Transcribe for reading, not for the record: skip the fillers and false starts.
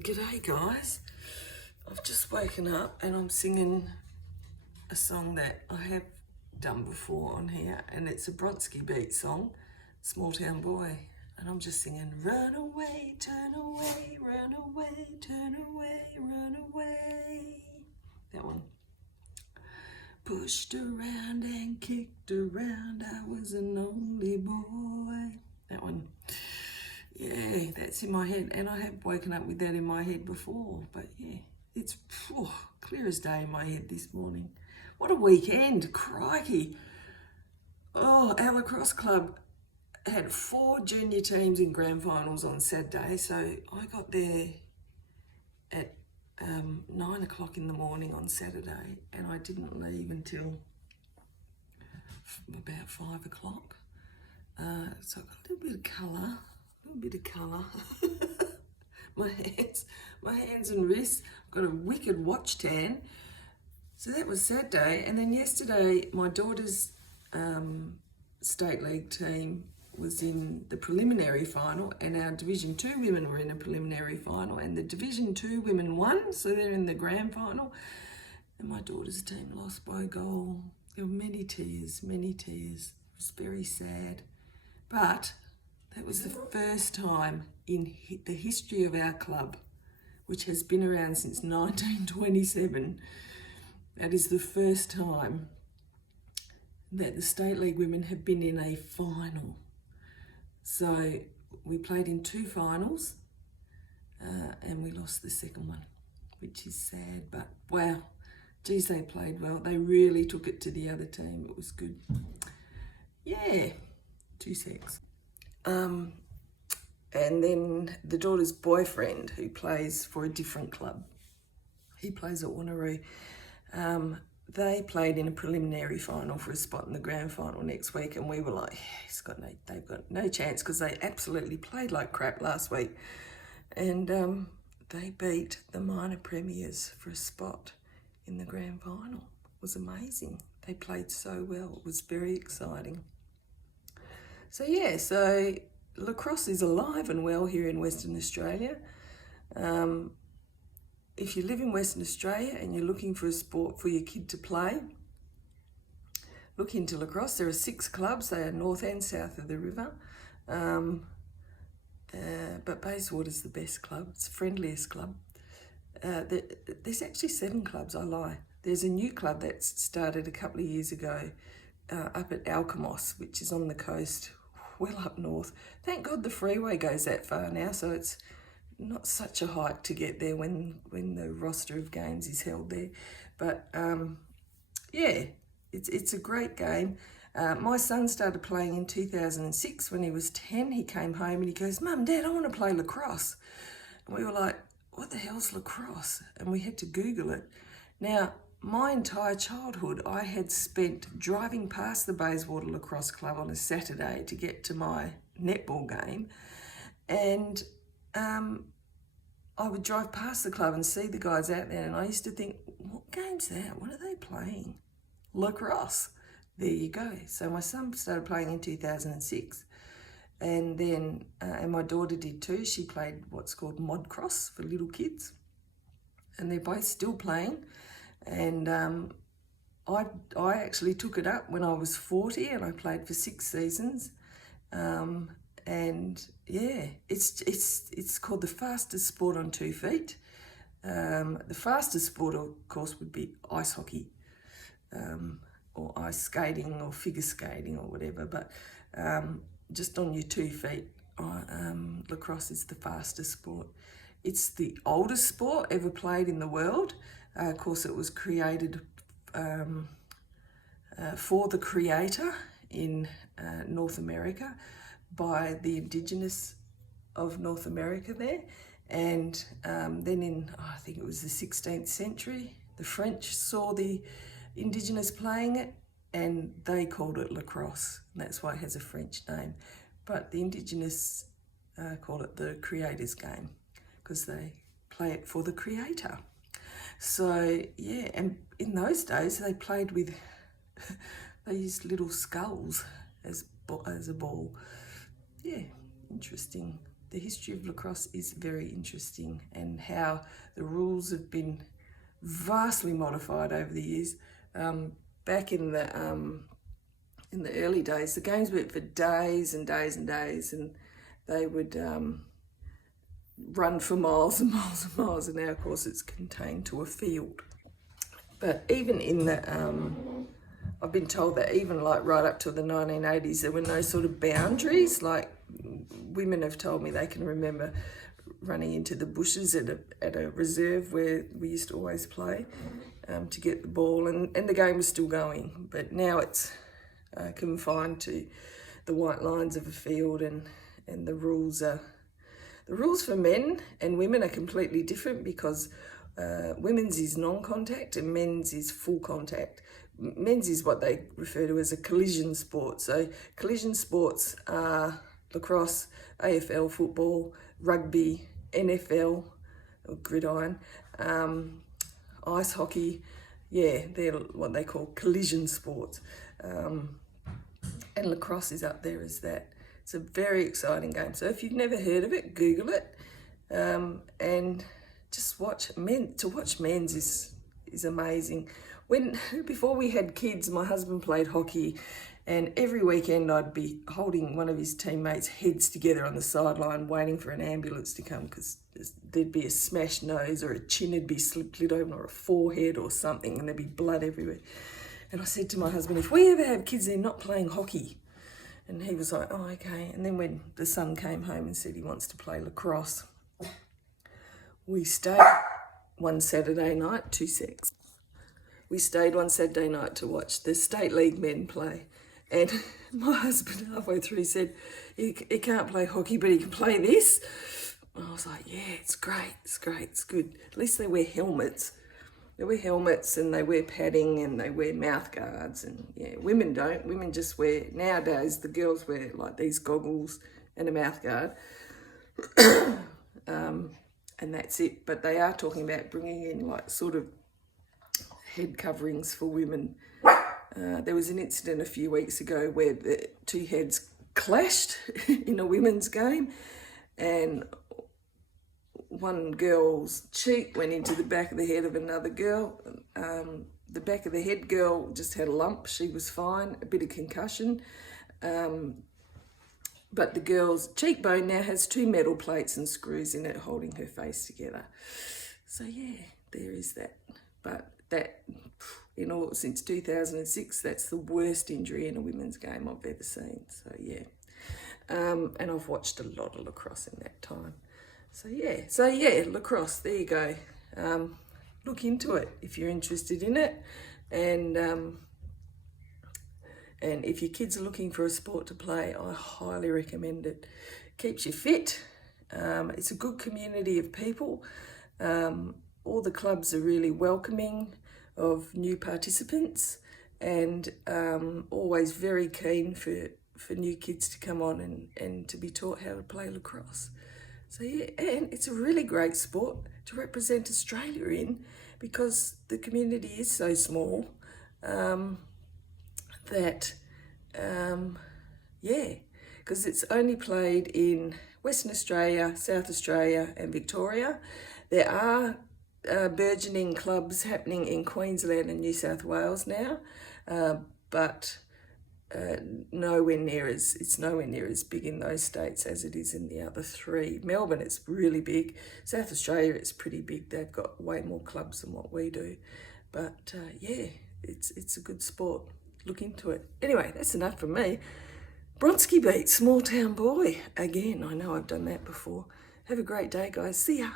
G'day guys, I've just woken up and I'm singing a song that I have done before on here, and it's a Bronski beat song, Small Town Boy, and I'm just singing run away, turn away, run away, turn away, run away, that one. Pushed around and kicked around, I was an only boy, that one. Yeah, that's in my head, and I have woken up with that in my head before, but yeah, it's clear as day in my head this morning. What a weekend, crikey. Oh, our lacrosse club had 4 junior teams in grand finals on Saturday, so I got there at 9 o'clock in the morning on Saturday, and I didn't leave until about 5 o'clock. So I got a little bit of colour. my hands and wrists. I've got a wicked watch tan. So that was Saturday, and then yesterday my daughter's state league team was in the preliminary final, and our Division 2 women were in a preliminary final, and the Division 2 women won, so they're in the grand final, and my daughter's team lost by a goal. There were many tears. It was very sad, but that was the first time in the history of our club, which has been around since 1927, that is the first time that the State League women have been in a final. So we played in 2 finals and we lost the second one, which is sad, but wow, geez, they played well. They really took it to the other team. It was good. Yeah, 2 secs. And then the daughter's boyfriend, who plays for a different club, he plays at Wanneroo. They played in a preliminary final for a spot in the grand final next week, and we were like, they've got no chance, because they absolutely played like crap last week. And they beat the minor premiers for a spot in the grand final. It was amazing. They played so well. It was very exciting. So yeah, so lacrosse is alive and well here in Western Australia. If you live in Western Australia and you're looking for a sport for your kid to play, look into lacrosse. There are 6 clubs. They are north and south of the river. But Bayswater's the best club. It's the friendliest club. There's actually 7 clubs, I lie. There's a new club that started a couple of years ago up at Alkimos, which is on the coast, well up north. Thank God the freeway goes that far now, so it's not such a hike to get there when the roster of games is held there. But yeah, it's a great game. My son started playing in 2006 when he was 10. He came home and he goes, "Mum, Dad, I want to play lacrosse." And we were like, "What the hell's lacrosse?" And we had to Google it. Now, my entire childhood, I had spent driving past the Bayswater Lacrosse Club on a Saturday to get to my netball game, and I would drive past the club and see the guys out there, and I used to think, what game's that? What are they playing? Lacrosse. There you go. So my son started playing in 2006, and then and my daughter did too. She played what's called mod cross for little kids, and they're both still playing. And I actually took it up when I was 40, and I played for 6 seasons. And yeah, it's called the fastest sport on 2 feet. The fastest sport, of course, would be ice hockey, or ice skating, or figure skating, or whatever. But just on your 2 feet, lacrosse is the fastest sport. It's the oldest sport ever played in the world. Of course, it was created for the creator in North America by the indigenous of North America there. And then in, I think it was the 16th century, the French saw the indigenous playing it, and they called it lacrosse. And that's why it has a French name. But the indigenous call it the creator's game, because they play it for the creator. So yeah, and in those days they played with, they used little skulls as a ball. Yeah, interesting the history of lacrosse is very interesting, and how the rules have been vastly modified over the years. Back in the early days, the games went for days and days and days, and they would run for miles and miles and miles, and now of course it's contained to a field. But even in the, I've been told that even like right up to the 1980s, there were no sort of boundaries. Like, women have told me they can remember running into the bushes at a reserve where we used to always play to get the ball, and the game was still going. But now it's confined to the white lines of a field, and the rules for men and women are completely different, because women's is non-contact and men's is full contact. Men's is what they refer to as a collision sport. So collision sports are lacrosse, AFL football, rugby, NFL, or gridiron, ice hockey. Yeah, they're what they call collision sports. And lacrosse is up there as that. It's a very exciting game. So if you've never heard of it, Google it, and just watch men. To watch men's is amazing. Before we had kids, my husband played hockey, and every weekend I'd be holding one of his teammates' heads together on the sideline, waiting for an ambulance to come, because there'd be a smashed nose, or a chin would be slit open, or a forehead or something, and there'd be blood everywhere. And I said to my husband, if we ever have kids, they're not playing hockey. And he was like, oh, okay. And then when the son came home and said he wants to play lacrosse, we stayed one Saturday night, We stayed one Saturday night to watch the State League men play. And my husband halfway through said, he can't play hockey, but he can play this. And I was like, yeah, it's great, it's good. At least they wear helmets. They wear helmets, and they wear padding, and they wear mouth guards, and yeah, women don't. Women just wear, nowadays the girls wear like these goggles and a mouth guard, and that's it. But they are talking about bringing in like sort of head coverings for women. There was an incident a few weeks ago where the two heads clashed in a women's game, and one girl's cheek went into the back of the head of another girl. The back of the head girl just had a lump. She was fine, a bit of concussion. But the girl's cheekbone now has 2 metal plates and screws in it holding her face together. So yeah, there is that. But that, since 2006, that's the worst injury in a women's game I've ever seen. So yeah. And I've watched a lot of lacrosse in that time. So yeah, lacrosse, there you go. Look into it if you're interested in it. And if your kids are looking for a sport to play, I highly recommend it. Keeps you fit. It's a good community of people. All the clubs are really welcoming of new participants, and always very keen for new kids to come on and to be taught how to play lacrosse. So yeah, and it's a really great sport to represent Australia in, because the community is so small because it's only played in Western Australia, South Australia and Victoria. There are burgeoning clubs happening in Queensland and New South Wales now, but it's nowhere near as big in those states as it is in the other 3. Melbourne, it's really big. South Australia, it's pretty big. They've got way more clubs than what we do. But yeah, it's a good sport. Look into it. Anyway, that's enough from me. Bronski beat Small Town Boy again. I know I've done that before. Have a great day, guys. See ya.